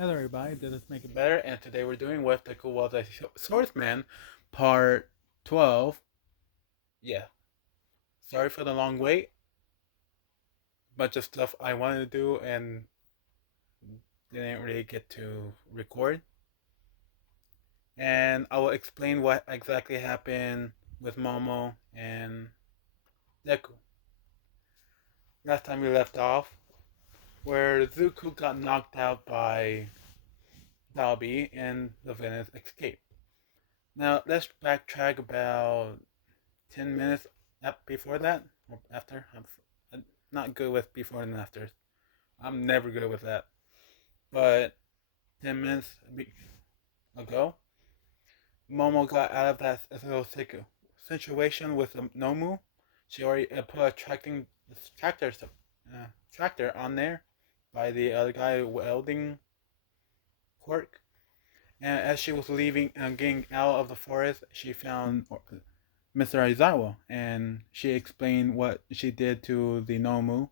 Hello everybody, this is Make It Better, and today we're doing with the Cool Was a Swordsman, part 12. Yeah, sorry for the long wait, bunch of stuff I wanted to do and didn't really get to record. And I will explain what exactly happened with Momo and Deku. Last time we left off, where Zuko got knocked out by Dalby and the villains escaped. Now let's backtrack about 10 minutes before that or after. I'm not good with before and after. I'm never good with that. But 10 minutes ago, Momo got out of that little situation with Nomu. She already put a tractor, tractor on there by the other guy welding quirk. And as she was leaving and getting out of the forest, she found Mr. Aizawa, and she explained what she did to the Nomu,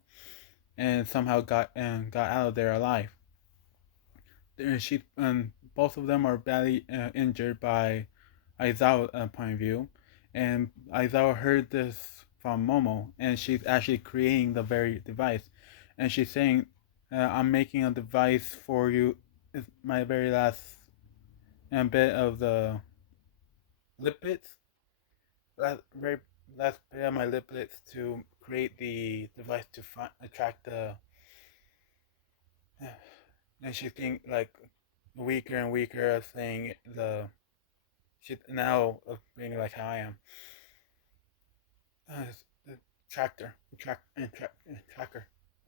and somehow got out of there alive. And she both of them are badly injured by Aizawa's point of view, and Aizawa heard this from Momo, and she's actually creating the very device, and she's saying, "I'm making a device for you." It's my very last bit of the lipids very last bit of my liplets to create the device to attract the. And she's getting like weaker and weaker, saying she now of being like how I am. The tracker,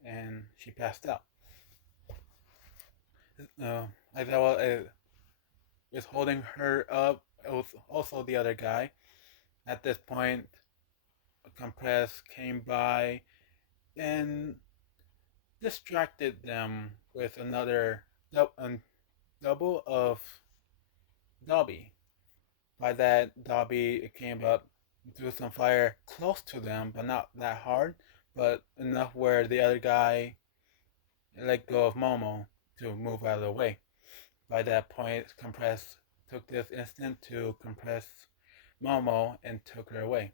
and she passed out. Aizawa is holding her up. It was also the other guy. At this point, Compress came by and distracted them with another double of Dobby. By that, Dobby came up, threw some fire close to them, but not that hard, but enough where the other guy let go of Momo to move out of the way. By that point, Compress took this instant to compress Momo and took her away.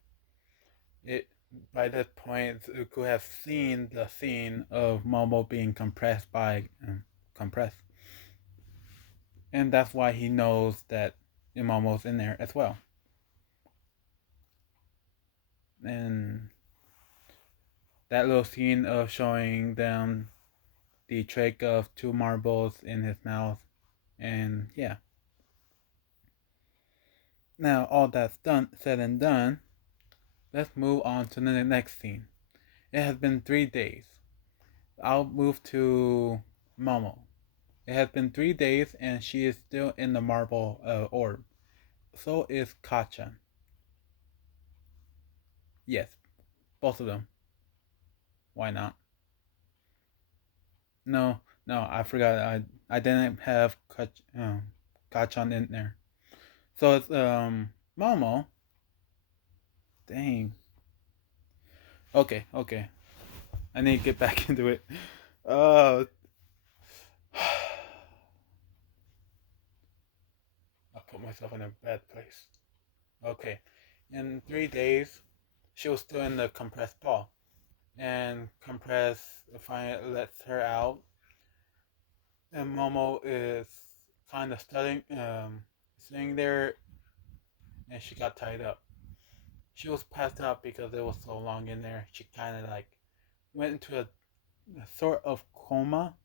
It By this point, Zuko has seen the scene of Momo being compressed by Compress, and that's why he knows that Momo's in there as well. And that little scene of showing them the trick of two marbles in his mouth, and yeah. Now all that's done, said and done, let's move on to the next scene. It has been 3 days. I'll move to Momo. It has been 3 days and she is still in the marble orb. So is Kachan. Yes, both of them. Why not? No, no, I forgot. I didn't have Kachan in there. So it's Momo. Dang. Okay, okay. I need to get back into it. Uh, I put myself in a bad place. Okay. In 3 days, she was still in the compressed ball, and Compress finally lets her out, and Momo is kind of sitting there, and she got tied up. She was passed out because it was so long in there. She kind of like went into a sort of coma,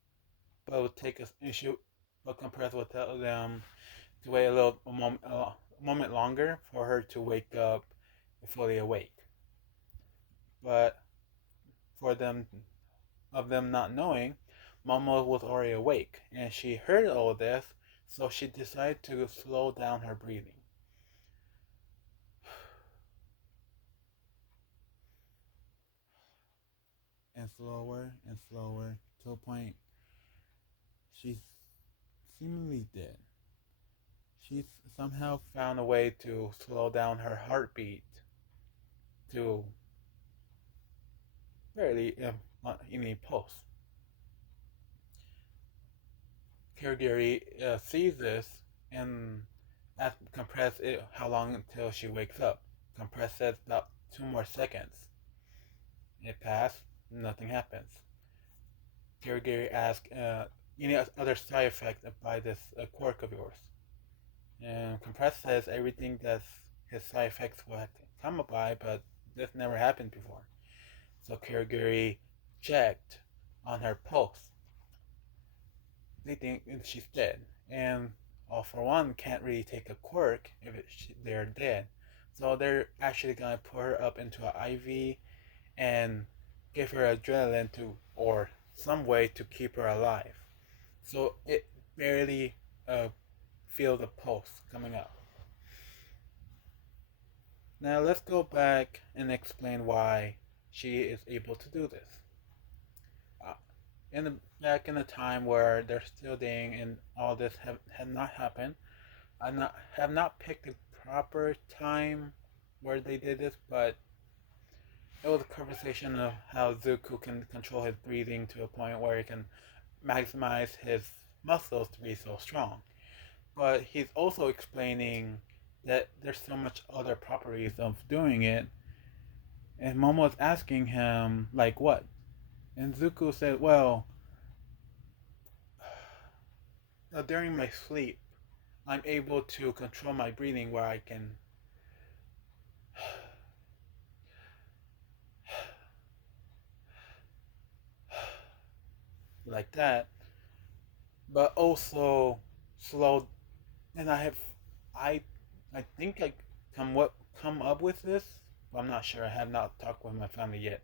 but it would take us. And she, but Compress would tell them to wait a moment longer for her to wake up fully awake. But for them not knowing, Momo was already awake, and she heard all this, so she decided to slow down her breathing. And slower, to a point she's seemingly dead. She's somehow found a way to slow down her heartbeat to barely any pulse. Kirigiri sees this and asks Compress how long until she wakes up. Compress says about 2 more seconds. It passed, nothing happens. Kirigiri asks any other side effects by this quirk of yours. And Compress says everything that his side effects will come by, but this never happened before. So Kirigiri checked on her pulse. They think she's dead. And all for one can't really take a quirk if they're dead. So they're actually gonna put her up into an IV and give her adrenaline to or some way to keep her alive. So it barely uh, feel the pulse coming up. Now let's go back and explain why she is able to do this. Uh, back in the time where they're still dating and all this had not happened, have not picked the proper time where they did this, but it was a conversation of how Zuko can control his breathing to a point where he can maximize his muscles to be so strong. But he's also explaining that there's so much other properties of doing it. And Momo is asking him, like what? And Zuko said, well, during my sleep, I'm able to control my breathing where I can like that, but also slow. And I, I think I come up with this. I'm not sure. I have not talked with my family yet.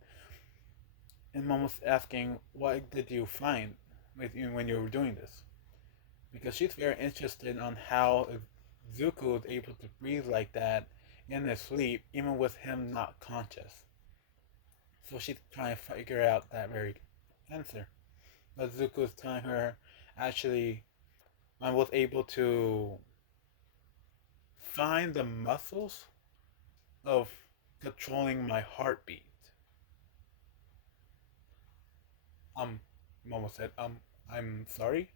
And mom was asking, what did you find with you when you were doing this? Because she's very interested on how Zuko is able to breathe like that in his sleep, even with him not conscious. So she's trying to figure out that very answer. But Zuko is telling her, actually, I was able to find the muscles of controlling my heartbeat. Um, Momo said, I'm sorry?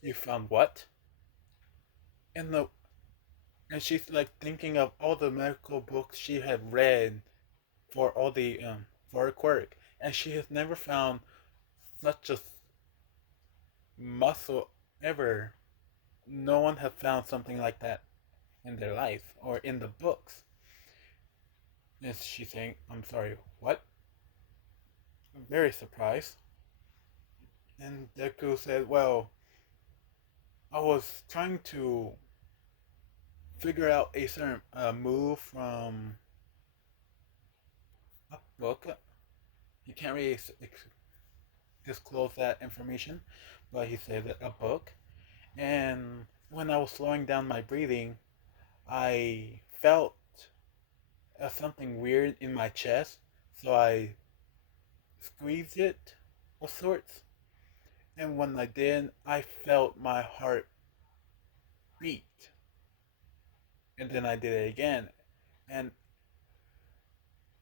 You found what? And the and she's like thinking of all the medical books she had read for all the for her quirk, and she has never found such a muscle ever. No one has found something like that in their life or in the books. Is she saying, I'm sorry, what? I'm very surprised. And Deku said, well, I was trying to figure out a certain move from a book. He can't really disclose that information, but he said that a book. And when I was slowing down my breathing, I felt something weird in my chest, so I squeezed it of sorts. And when I did, I felt my heart beat. And then I did it again, and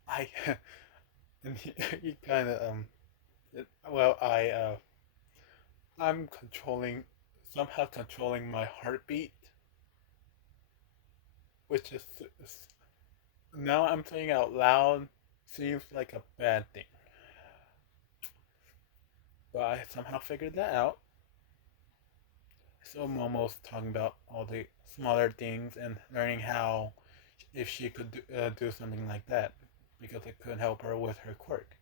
I and he kind of well I'm controlling somehow controlling my heartbeat, which is now I'm saying out loud seems like a bad thing, but I somehow figured that out. So Momo's talking about all the smaller things and learning how if she could do something like that because it could help her with her quirk.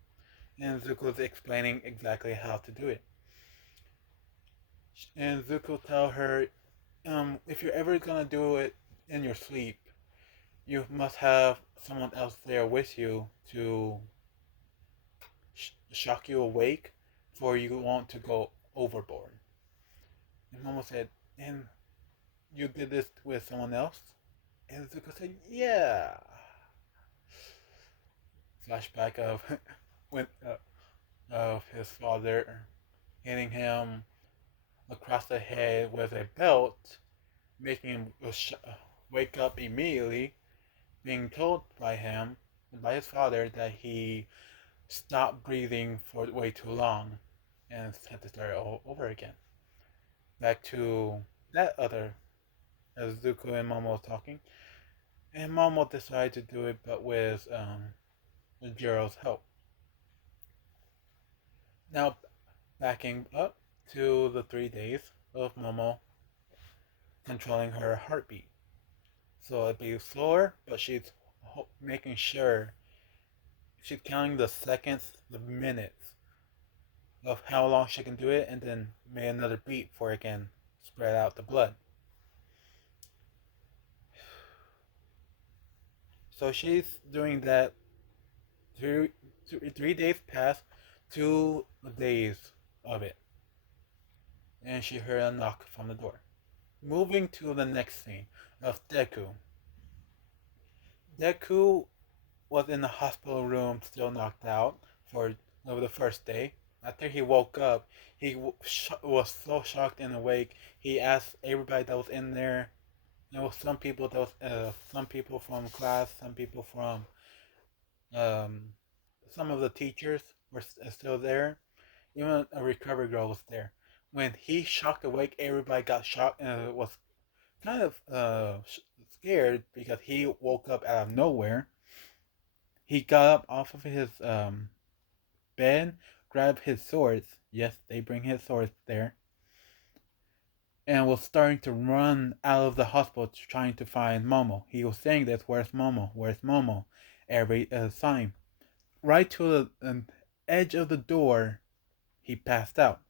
And Zuko's explaining exactly how to do it. And Zuko tell her, if you're ever gonna do it in your sleep, you must have someone else there with you to shock you awake, for you want to go overboard. And Momo said, and you did this with someone else? And Zuko said, yeah. Flashback of when of his father hitting him across the head with a belt, making him wake up immediately, being told by him, by his father, that he stopped breathing for way too long and had to start all over again. back to that other, as Zuko and Momo was talking. And Momo decided to do it, but with Jiro's help. Now, backing up to the 3 days of Momo controlling her heartbeat. So it'd be slower, but she's making sure she's counting the seconds, the minutes of how long she can do it, and then make another beat before it can spread out the blood. So she's doing that. Three, 3 days pass, 2 days of it, and she heard a knock from the door. Moving to the next scene of Deku. Deku was in the hospital room, still knocked out for the first day. After he woke up, he was so shocked and awake. He asked everybody that was in there. There was some people from class, some people from um, some of the teachers were still there. Even a recovery girl was there. When he shocked awake, everybody got shocked and was kind of scared because he woke up out of nowhere. He got up off of his bed, grabbed his swords. Yes, they bring his swords there. And was starting to run out of the hospital trying to find Momo. He was saying this, "Where's Momo? Where's Momo?" Every time. Right to the edge of the door, he passed out.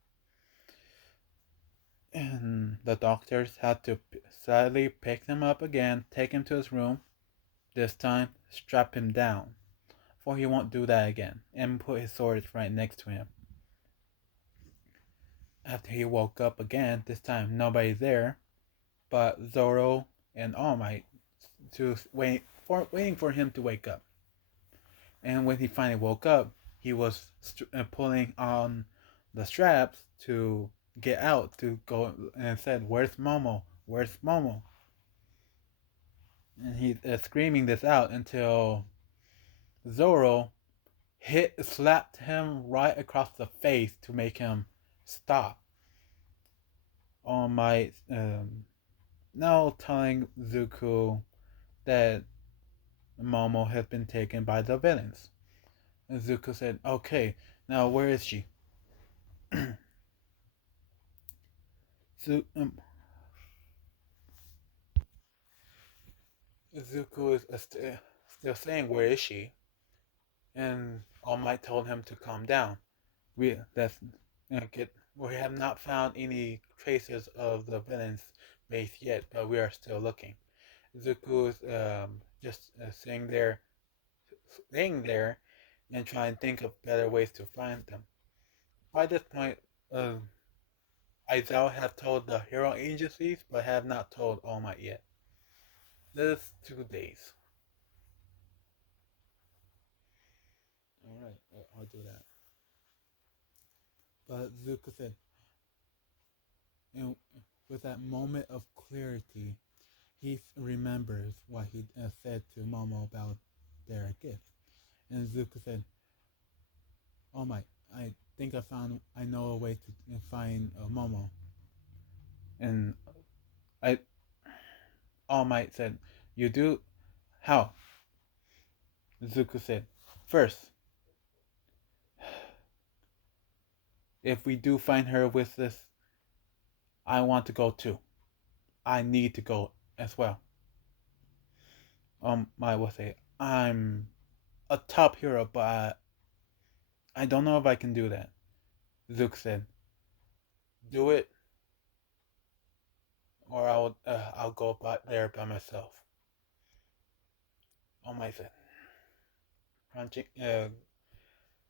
And the doctors had to sadly pick him up again, take him to his room. This time, strap him down, for he won't do that again, and put his swords right next to him. After he woke up again, this time nobody's there, but Zoro and All Might to waiting for him to wake up. And when he finally woke up, he was pulling on the straps to get out to go and said, "Where's Momo? Where's Momo?" And he's screaming this out until Zoro slapped him right across the face to make him stop. All Might now telling Zuko that Momo has been taken by the villains. And Zuko said, "Okay, now where is she?" Zu- um, Zuko is still saying, "Where is she?" And All Might told him to calm down. We have not found any traces of the villain's base yet, but we are still looking. Zuko is just staying there, and trying to think of better ways to find them. By this point, uh, Aizawa have told the hero agencies, but have not told All Might yet. This is 2 days. Alright, I'll do that. But Zuko said, and with that moment of clarity, he remembers what he said to Momo about their gift. And Zuko said, "Oh my, I think I know a way to find Momo." And I, All Might said, "You do? How?" Zuko said, "First, if we do find her with this, I want to go too. I need to go as well." I will say, "I'm a top hero, but I don't know if I can do that." Zook said, "Do it, or I'll go there by myself." My said, crunching,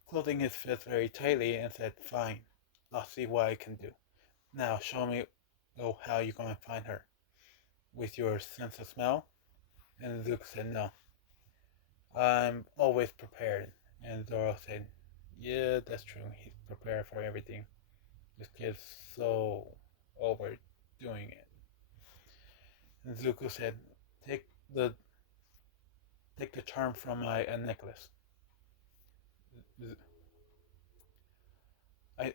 closing his fist very tightly, and said, "Fine, I'll see what I can do. Now show me how you're going to find her. With your sense of smell?" And Zook said, "No, I'm always prepared." And Zoro said, "Yeah, that's true. He's prepared for everything. This kid's so overdoing it." And Zuko said, "Take the take the charm from my necklace." I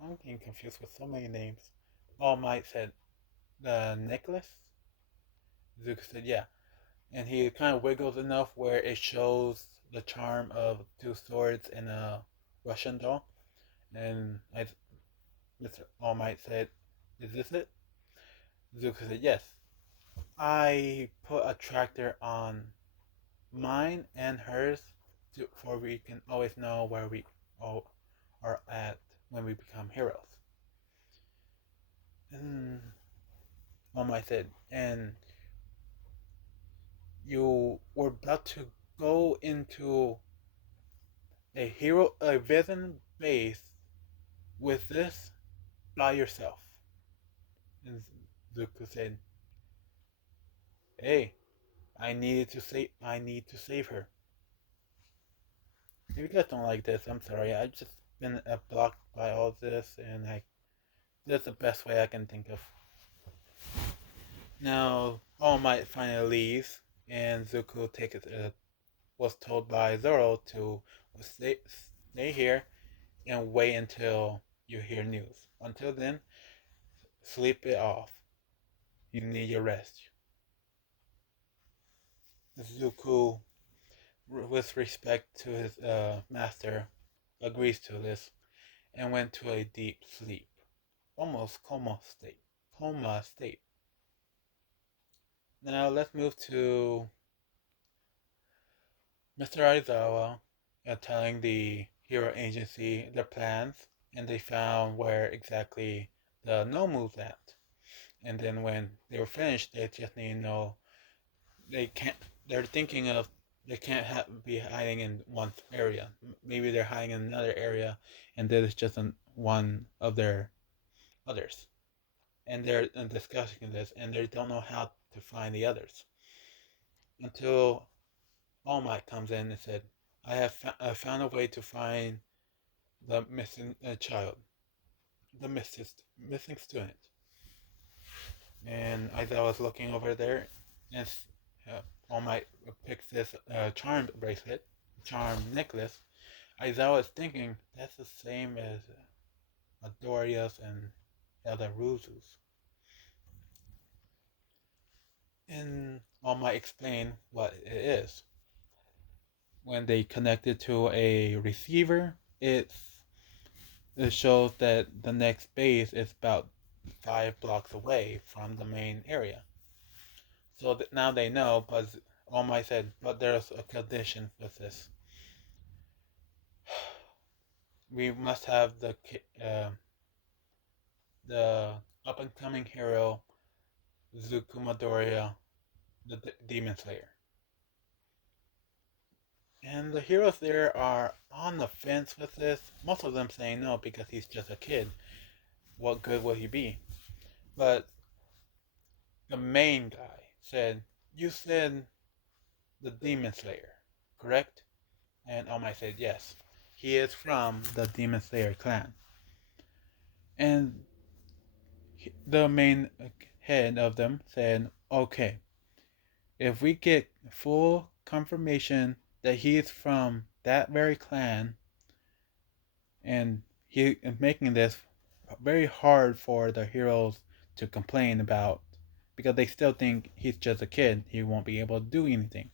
I'm getting confused with so many names. All Might said, the necklace? Zuko said, yeah. And he kind of wiggles enough where it shows the charm of two swords and a Russian doll. And Mr. All Might said, is this it? Zuko said, yes. I put a tractor on mine and hers for we can always know where we all are at when we become heroes. And All Might said, and you were about to go into a villain base with this by yourself. And Zuko said, hey, I need to save her. If you guys don't like this, I'm sorry. I've just been blocked by all this, and that's the best way I can think of. Now, All Might finally leaves, and Zuko was told by Zoro to stay here and wait until you hear news. Until then, sleep it off. You need your rest. Zuko, with respect to his master, agrees to this and went to a deep sleep, almost Coma state. Now let's move to Mr. Aizawa telling the hero agency their plans, and they found where exactly the Nomu's at. And then when they were finished, they just need to know they can't. They're thinking of they can't be hiding in one area. Maybe they're hiding in another area, and this is just one of their others. And they're discussing this, and they don't know how to find the others until All Might comes in and said, I found a way to find the missing child, the missing student." And as I was looking over there, and All Might picks this charm bracelet, charm necklace. As I was thinking, that's the same as Adoria's and Eldaruzu's. And All Might explain what it is. When they connect it to a receiver, it shows that the next base is about 5 blocks away from the main area. So now they know, but All Might said, but there's a condition with this. We must have the up and coming hero Zukumadoria, the Demon Slayer. And the heroes there are on the fence with this. Most of them saying no because he's just a kid. What good will he be? But the main guy said, you said the Demon Slayer, correct? And All Might said, yes. He is from the Demon Slayer clan. And the main head of them said, okay, if we get full confirmation that he is from that very clan, and he is making this very hard for the heroes to complain about because they still think he's just a kid, he won't be able to do anything.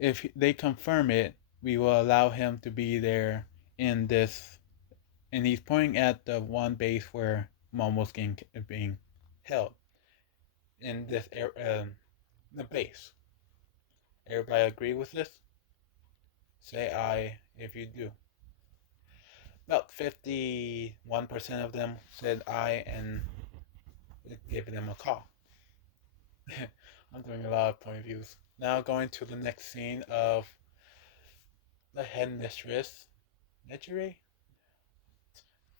If they confirm it, we will allow him to be there in this. And he's pointing at the one base where Mom was being held in this the base. Everybody agree with this? Say aye if you do. About 51% of them said aye and gave them a call. I'm doing a lot of point of views. Now going to the next scene of the headmistress, Nejire?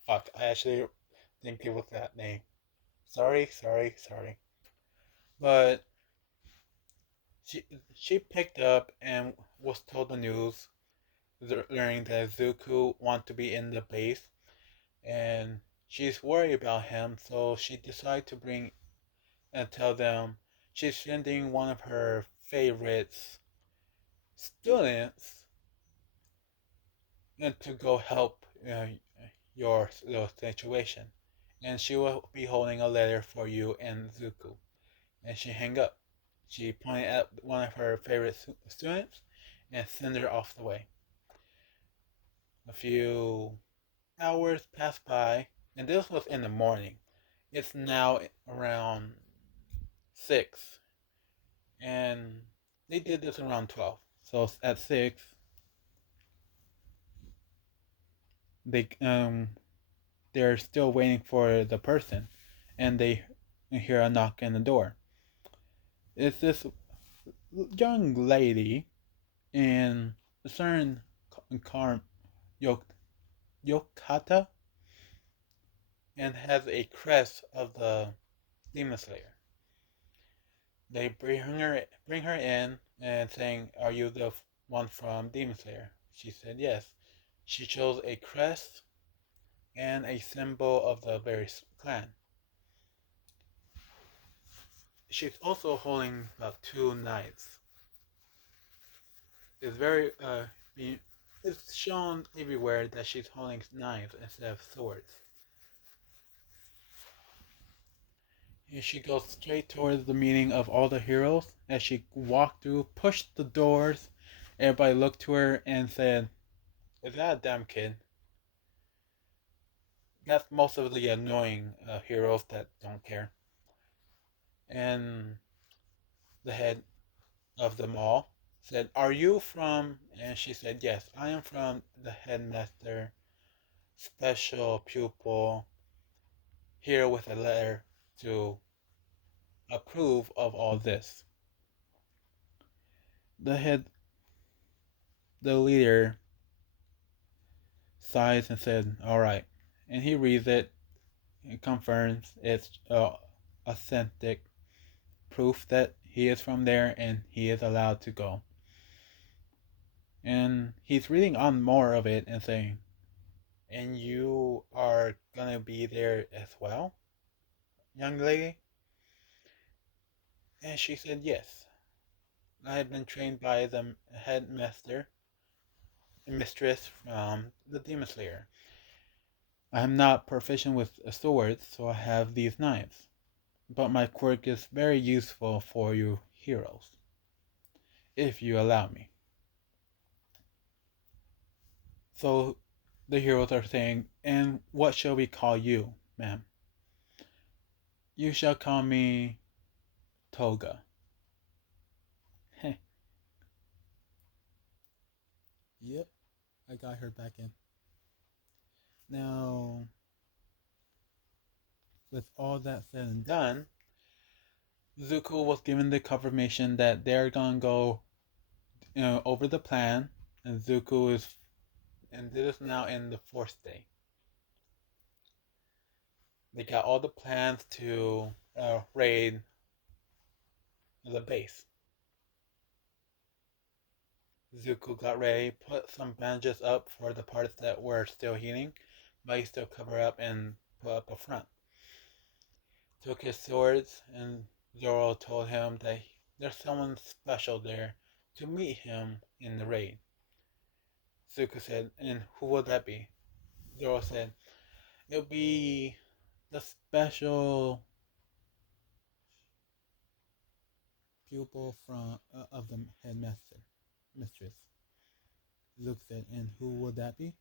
Fuck, I actually didn't give it that name. Sorry. But she she picked up and was told the news, learning that Zuko want to be in the base, and she's worried about him, so she decided to bring and tell them she's sending one of her favorites students and to go help your little situation. and she will be holding a letter for you and Zuko. And she hung up. She pointed at one of her favorite students and sent her off the way. A few hours passed by, and this was in the morning. It's now around 6, and they did this around 12. So at 6, they they're still waiting for the person, and they hear a knock on the door. It's this young lady in a certain car, Yok- Yokata, and has a crest of the Demon Slayer. They bring her in and saying, "Are you the one from Demon Slayer?" She said yes. She chose a crest and a symbol of the various clan. She's also holding about two knives. It's very it's shown everywhere that she's holding knives instead of swords. And she goes straight towards the meeting of all the heroes. As she walked through, pushed the doors, everybody looked to her and said, "Is that a damn kid?" That's most of the annoying heroes that don't care. And the head of them all said, "Are you from?" And she said, "Yes, I am from the headmaster, special pupil, here with a letter to approve of all this." The head, the leader, sighs and said, "All right." And he reads it and confirms it's authentic proof that he is from there and he is allowed to go. And he's reading on more of it and saying, "And you are gonna be there as well, young lady?" And she said, "Yes. I have been trained by the headmaster and mistress from the Demon Slayer. I am not proficient with swords, so I have these knives. But my quirk is very useful for you heroes, if you allow me." So the heroes are saying, "And what shall we call you, ma'am?" "You shall call me Toga." Yep, I got her back in. Now, with all that said and done, Zuko was given the confirmation that they're gonna go over the plan, and Zuko is, and this is now in the fourth day. They got all the plans to raid the base. Zuko got ready, put some bandages up for the parts that were still healing, but he still covered up and put up a front. Took his swords, and Zoro told him that there's someone special there to meet him in the raid. Zuko said, "And who would that be?" Zoro said, "It'll be the special pupil from of the headmaster, mistress." Luke said, "And who would that be?"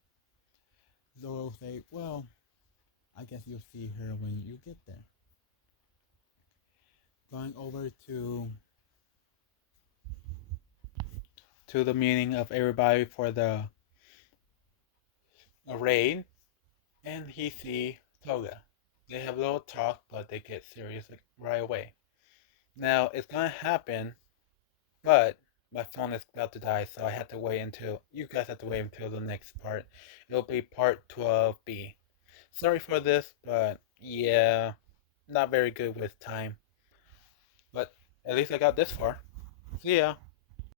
Zoro said, "Well, I guess you'll see her when you get there." Going over to the meeting of everybody for the raid, and he see Toga. They have a little talk, but they get serious right away. Now it's gonna happen, but my phone is about to die, so I have to wait until you guys have to wait until the next part. It'll be part 12B. Sorry for this, but yeah, not very good with time. But at least I got this far. See ya.